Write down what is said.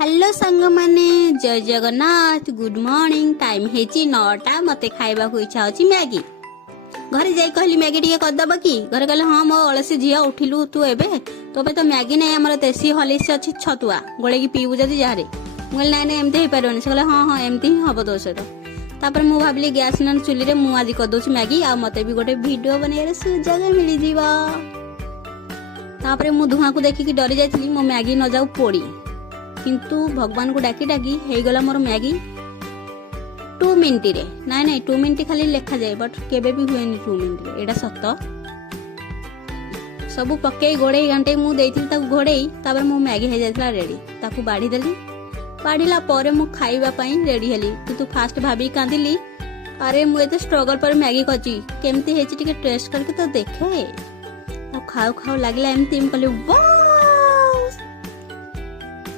hello सांग माने जय जगन्नाथ गुड मॉर्निंग टाइम हेची 9टा मते खाइबा को इच्छा होची मैगी घरे जाई कहली मैगी टिके करदब कि घरे कहले हां मो अलसी झिया उठिलु तू एबे तो पे तो मैगी नै हमर देसी हॉलिक्स अछि छतुआ गोळे की पीबु जदी जारे मोल नै नै एमते हे परवनी से कहले हां हां एमते ही हबो दोस तो तापर मु भाबली गैस नन चुली रे मु आदि कर दोछ मैगी आ मते भी गोटे वीडियो बनै रे सुजग मिली जीवा तापर मु धुआं को देखि कि डरी जाइतली मो मैगी न जाऊ पोड़ी किंतु भगवान को डाकी डाकी हे गला मोर मैगी 2 मिनिट रे नाइ नाइ 2 मिनिट खाली लेखा जाए बट केबे भी हुएनी 2 मिनिट रे एडा सत्त सब पक्के गोड़े घंटे मु देइथिल ताकू घोड़े तापर मु मैगी हे जाइतला रेडी ताकू बाढ़ी देली बाढ़ीला परे मु खाइबा पई रेडी हेली किंतु फास्ट भाबी कांदिली अरे मु एते स्ट्रगल पर मैगी कची केमती हेची टिके टेस्ट करके तो देखे आ खाओ खाओ लागला एमती हम कहले वाह